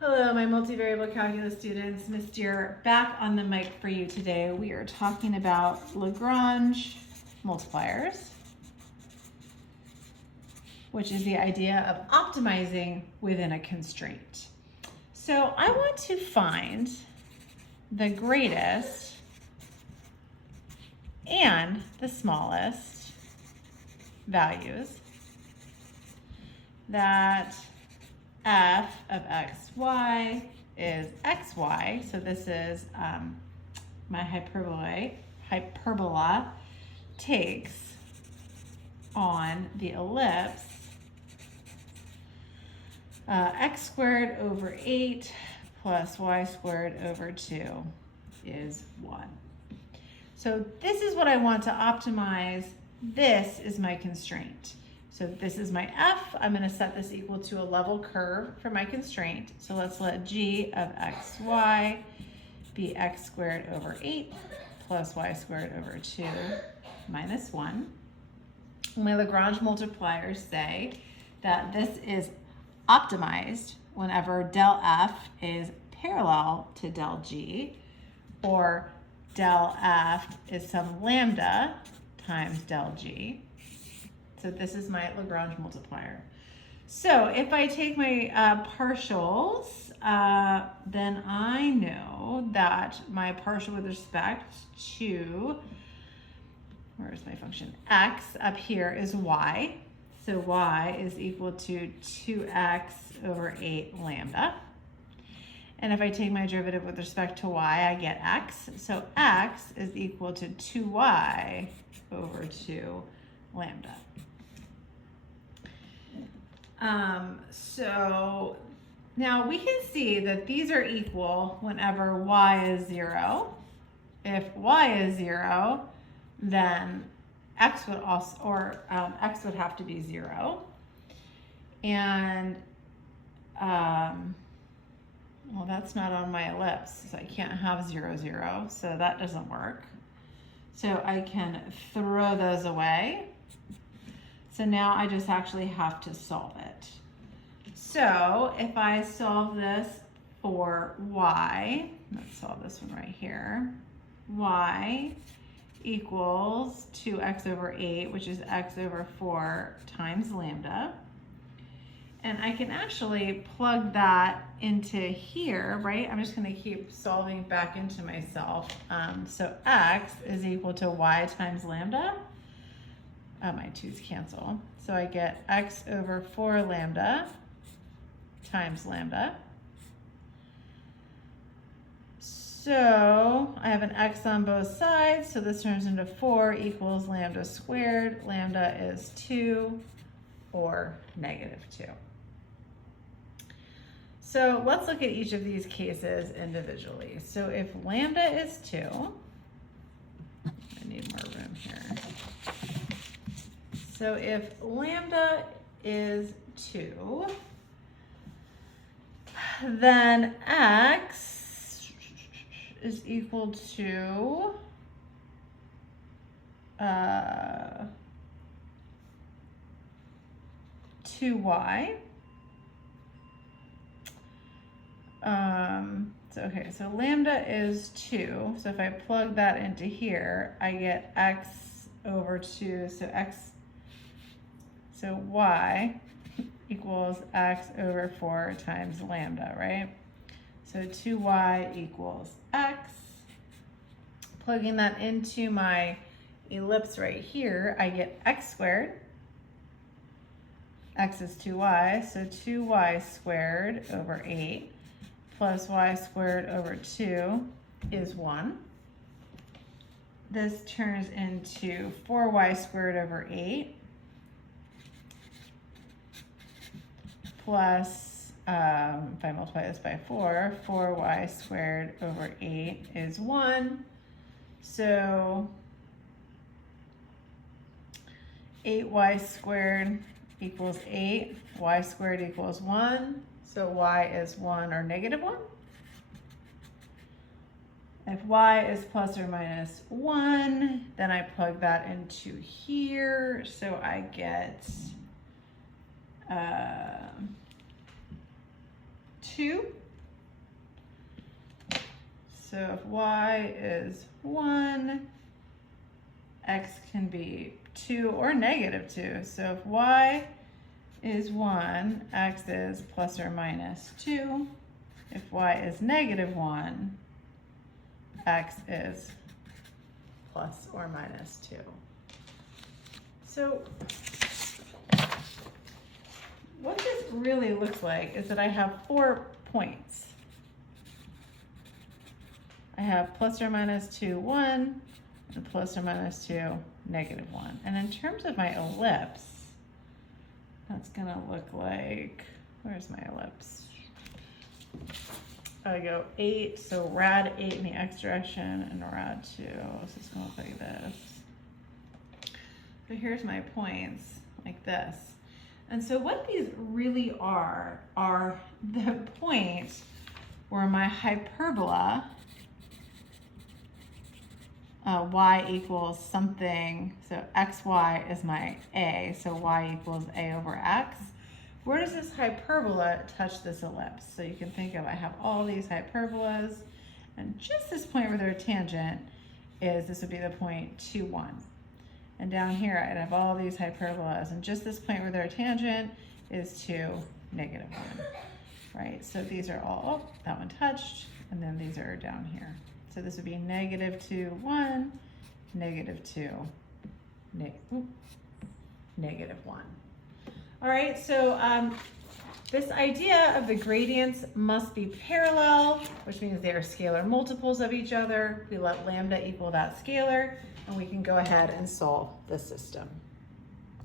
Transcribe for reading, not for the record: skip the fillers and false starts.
Hello, my multivariable calculus students. Ms. Deere back on the mic for you today. We are talking about Lagrange multipliers, which is the idea of optimizing within a constraint. So I want to find the greatest and the smallest values that f of xy is xy, so this is my hyperbola takes on the ellipse x squared over 8 plus y squared over 2 is 1. So this is what I want to optimize. This is my constraint. So this is my f. I'm going to set this equal to a level curve for my constraint. So let's let g of xy be x squared over 8 plus y squared over 2 minus 1. My Lagrange multipliers say that this is optimized whenever del f is parallel to del g, or del f is some lambda times del g. So this is my Lagrange multiplier. So if I take my partials, then I know that my partial with respect to, where's my function? X up here is y. So y is equal to 2x over 8 lambda. And if I take my derivative with respect to y, I get x. So x is equal to 2y over 2 lambda. So now we can see that these are equal whenever y is 0. If y is 0, then x would also, or x would have to be 0. And well, that's not on my ellipse, so I can't have 0, 0, so that doesn't work. So I can throw those away. So now I just actually have to solve it. So if I solve this for y, let's solve this one right here. Y equals 2x over 8, which is x over 4 times lambda. And I can actually plug that into here, right? I'm just going to keep solving back into myself. So x is equal to y times lambda. My 2's cancel. So I get x over 4 lambda times lambda. So I have an x on both sides, so this turns into 4 equals lambda squared. Lambda is 2 or negative 2. So let's look at each of these cases individually. So if lambda is 2, I need more room here. So if lambda is 2, then x is equal to 2y. So lambda is 2. So if I plug that into here, I get x over 2. So y equals x over 4 times lambda, right? So 2y equals x. Plugging that into my ellipse right here, I get x squared. X is 2y, so 2y squared over 8 plus y squared over 2 is 1. This turns into 4y squared over 8 plus, if I multiply this by 4, 4y squared over 8 is 1. So 8y squared equals 8, y squared equals 1. So y is 1 or negative 1. If y is plus or minus 1, then I plug that into here. So I get 2 So if y is 1, x can be 2 or negative 2. So if y is 1, x is plus or minus 2. If y is negative 1, x is plus or minus 2. So what this really looks like is that I have 4 points. I have plus or minus 2, 1, and plus or minus 2, negative 1. And in terms of my ellipse, that's going to look like, where's my ellipse? I go 8, so rad 8 in the x direction and rad 2. So it's going to look like this. So here's my points, like this. And so what these really are the points where my hyperbola, y equals something, so xy is my a, so y equals a over x. Where does this hyperbola touch this ellipse? So you can think of, I have all these hyperbolas, and just this point where they're tangent is, this would be the point 2, 1. And down here, I'd have all these hyperbolas, and just this point where they're tangent is 2, negative 1, right? So these are all, oh, that one touched, and then these are down here. So this would be negative 2, 1, negative 2, negative 1. All right, so this idea of the gradients must be parallel, which means they are scalar multiples of each other. We let lambda equal that scalar, and we can go ahead and solve the system.